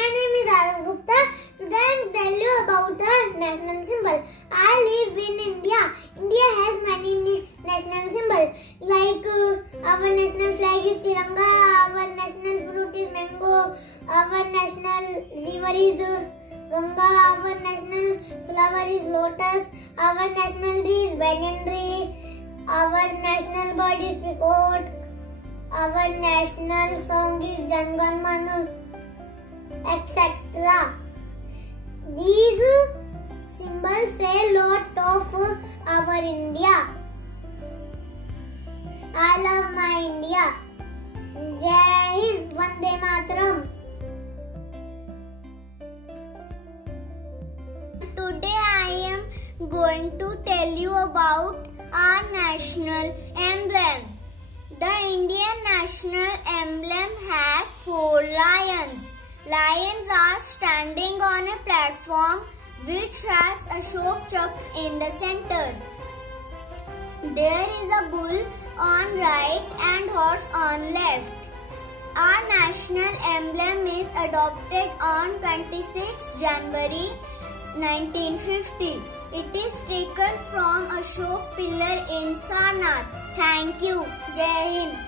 My name is Arav Gupta. Today I will tell you about the national symbol. I live in India. India has many national symbols. Like our national flag is Tiranga, our national fruit is mango, our national river is Ganga, our national flower is lotus, our national tree is banyan tree, our national bird is peacock, our national song is Jan Gan Man, etc. These symbols say lot of our India. I love my India. Jai Hind, Vande Mataram. Today I am going to tell you about our national emblem. The Indian national emblem has 4 lions. Lions are standing on a platform which has Ashok Chakra in the center. There is a bull on right and horse on left. Our national emblem is adopted on 26 January 1950. It is taken from Ashok Pillar in Sarnath. Thank you. Jai Hind.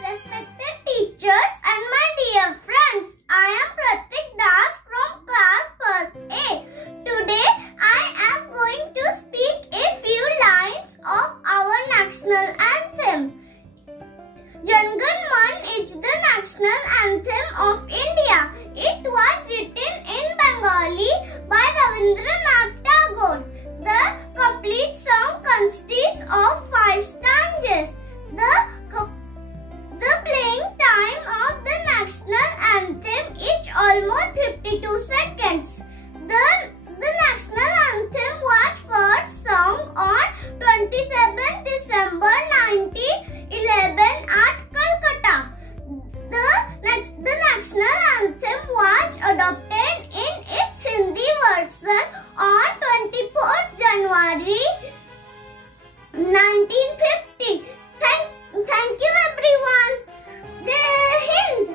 Respected teachers and my dear friends, I am Pratik Das from class first A. Today I am going to speak a few lines of our national anthem. Jan Gan Man is the national anthem of India. It was written in Bengali by Rabindranath Tagore. The complete song consists of 5 stanzas. The playing time of the national anthem is almost 52 seconds. The national anthem was first sung on 27 December 1911 at Calcutta. The national anthem was adopted in its Hindi version on 24th January 1950. Thank you everyone. Jai Hind.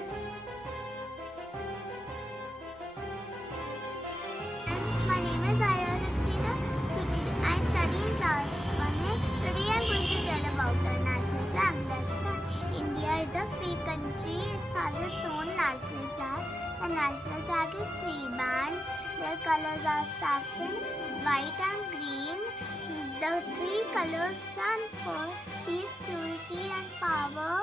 My name is Ayra Saxena. Today I study in class 1A. Today I am going to tell about our national flag. Let's start. India is a free country. It has its own national flag. The national flag is 3 bands. Their colors are saffron, white and green. The 3 colors stand for peace, purity and power.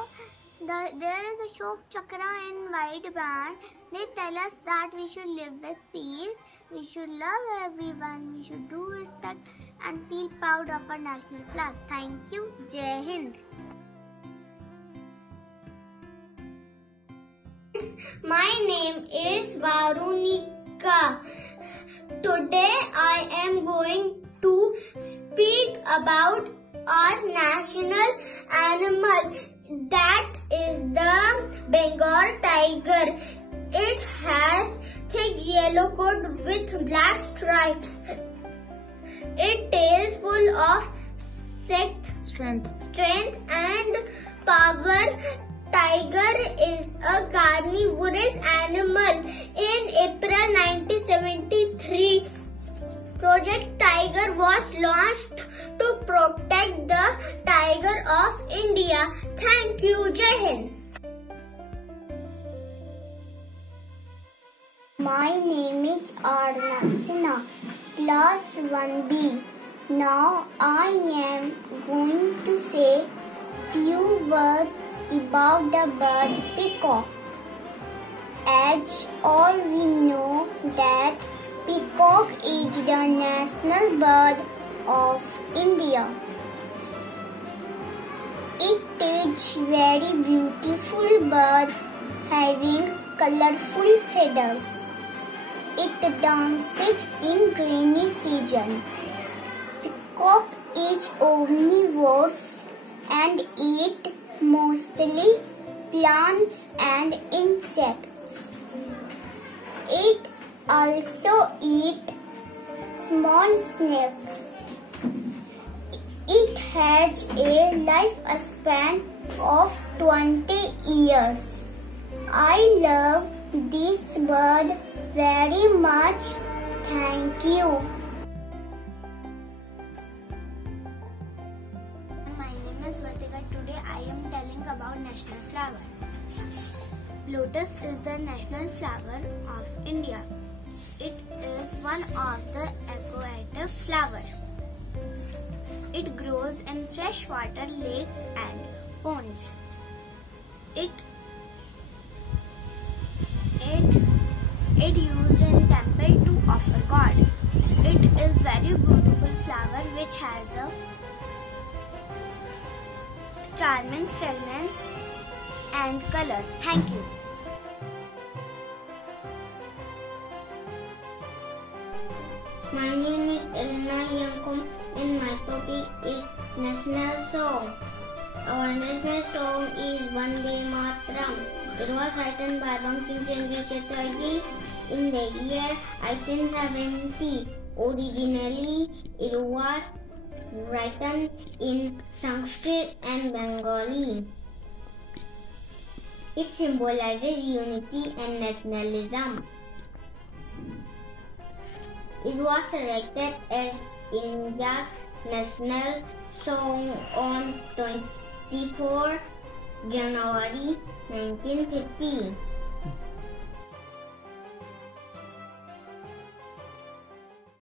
There is a Ashok Chakra in white band. They tell us that we should live with peace, we should love everyone, we should do respect and feel proud of our national flag. Thank you. Jai Hind. My name is Varunika. Today I am going to speak about our national animal, that is the Bengal tiger. It has thick yellow coat with black stripes. Its tail is full of strength and power. Tiger is a carnivorous animal. In April 1973, Project Tiger was launched to protect the tiger of India. Thank you. Jai Hind. My name is Arna Sinha, class 1B. Now I am going to say few words about the bird peacock. As all we know that peacock is the national bird of India. It is very beautiful bird having colorful feathers. It dances in rainy season. Peacock is omnivorous and eat mostly plants and insects. It also eat small snakes. It has a lifespan of 20 years. I love this bird very much. Thank you. My name is Vartika. Today I am telling about national flower. Lotus is the national flower of India. It is one of the aquatic flowers. It grows in freshwater lakes and ponds. It used in temple to offer God. It is very beautiful flower which has a charming fragrance and colors. Thank you. My name is Elena Yankum and my topic is National Song. Our national song is Vande Mataram. It was written by Bankim Chandra Chatterjee in the year 1870. Originally, it was written in Sanskrit and Bengali. It symbolizes unity and nationalism. It was selected as India's national song on 24 January 1950.